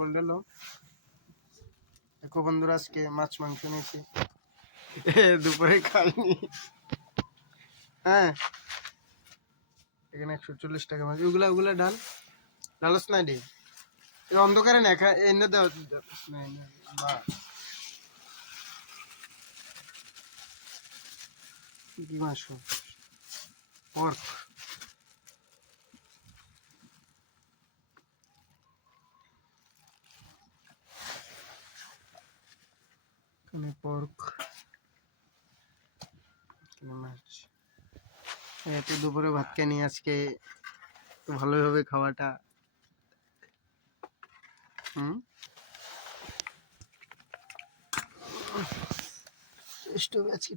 বললো দেখো বন্ধুরা আজকে মাছ মাংস নিয়েছি দুপুরে খাইনি। হ্যাঁ এখানে 140 টাকা মাছ। ওগুলা ওগুলা ডাল ডালস নাই রে অন্ধকারে না এনে দেওয়া কি মাংস পর্ক। এখানে পর্ক মাছ। এত দুপুরে ভাত খাইনি আজকে তো ভালোই হবে খাওয়াটা। টেস্ট হবে আজকে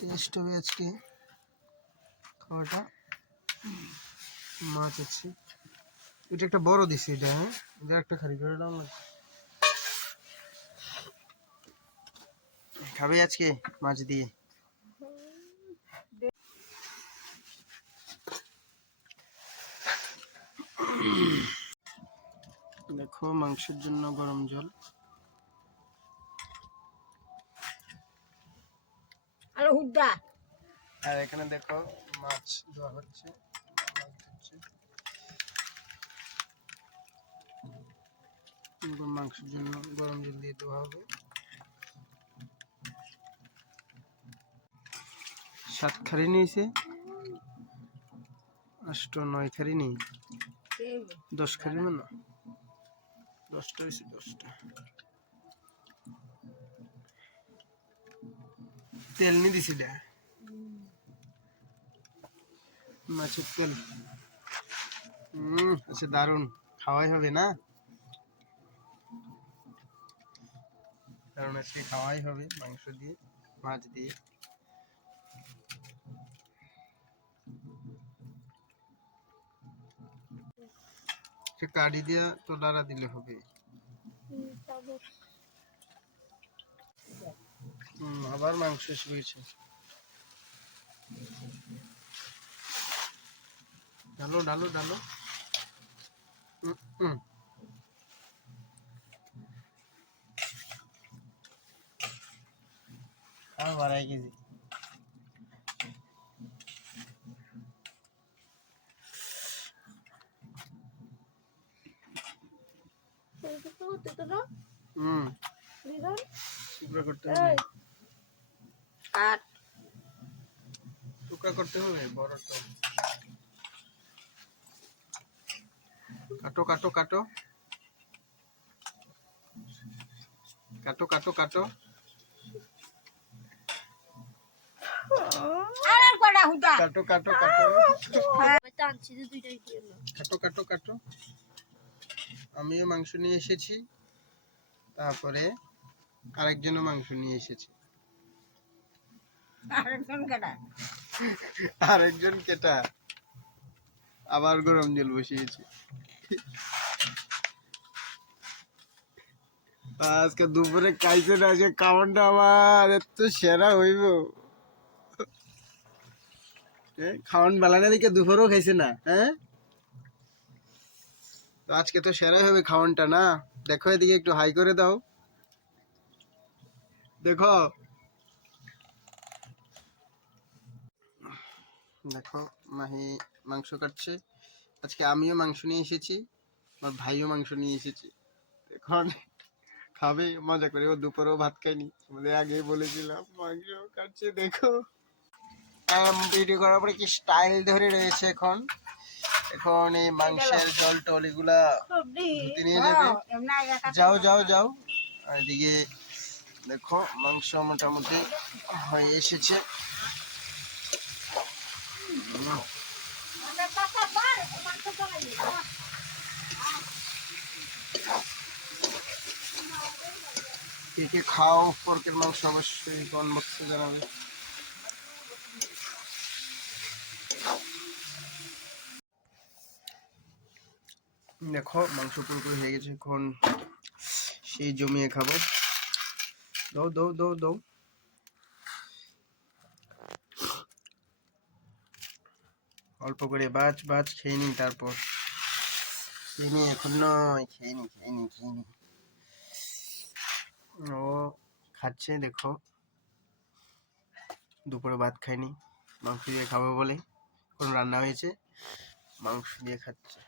টেস্ট হবে আজকে খাওয়াটা। মাছ আছে এটা একটা বড় দিছি এটা। হ্যাঁ এটা একটা খালি করে দাও না খাবে আজকে মাছ দিয়ে। দেখো মাংসের জন্য গরম জল আর এখানে দেখো মাছ ধোয়া হচ্ছে। মাংসের জন্য গরম জল দিয়ে দেওয়া হবে। 7 খারি নিয়েছে 8 9 খারি নেই 10 খারি মানে 10টা হয়েছে 10টা। তেল নিয়ে দিছি দে মাছের তেল। আচ্ছা দারুন খাওয়াই হবে না কারণ আজকে খাওয়াই হবে মাংস দিয়ে মাছ দিয়ে। কাঠি দিয়া তো লাড়া দিলে হবে। আবার মাংস এসে গেছে। ডালো ডালো ডালো। আর বাড়াই গেছি। টুকরা করতে হবে বড় তো। কাটো কাটো কাটো কাটো কাটো কাটো কাটো কাটো কাটো কাটো কাটো কাটো। আমিও মাংস নিয়ে এসেছি তারপরে আরেকজনও মাংস নিয়ে এসেছে। আরেকজন কেটা আবার গরম জল বসিয়েছে। আজকে দুপুরে খাইছে না আজকে খাওয়ানটা আমার এত সেরা হইব। খাওয়ান বেলা দিকে দুপুরেও খাইছে না। হ্যাঁ আজকে তো সেরাই হবে খাওয়ানটা না। দেখো এদিকে একটু হাই করে দাও। দেখো দেখো মাহি মাংস কাটছে। আজকে আমিও মাংস নিয়ে এসেছি আমার ভাইও মাংস নিয়ে এসেছি। এখন খাবে মজা করে। ও দুপুরেও ভাত খায়নি আমাদের আগে বলেছিলাম মাংস কাটছে। দেখো ভিডিও করার পরে কি স্টাইল ধরে রয়েছে। এখন এখন এই মাংসের জল টল এগুলা ধুতে নিয়ে যাবে। যাও যাও যাও। আর এদিকে দেখো মাংস মোটামুটি হয়ে এসেছে। কে কে খাও পর্কের মাংস অবশ্যই কমেন্ট বক্সে জানাবে। দেখো মাংস পুরোপুরি হয়ে গেছে। এখন সেই জমিয়ে খাবো। দাও দাও দাও দাও। অল্প অল্প করে বাচ বাচ খেয়ে নিই, তারপর খেয়ে নিই, এখন নয়, খেয়ে নিই খেয়ে নিই খেয়ে নিই। ও খাচ্ছে দেখো, দুপুরে ভাত খাইনি, মাংস দিয়ে খাবো বলে এখন রান্না হয়েছে, মাংস দিয়ে খাচ্ছে।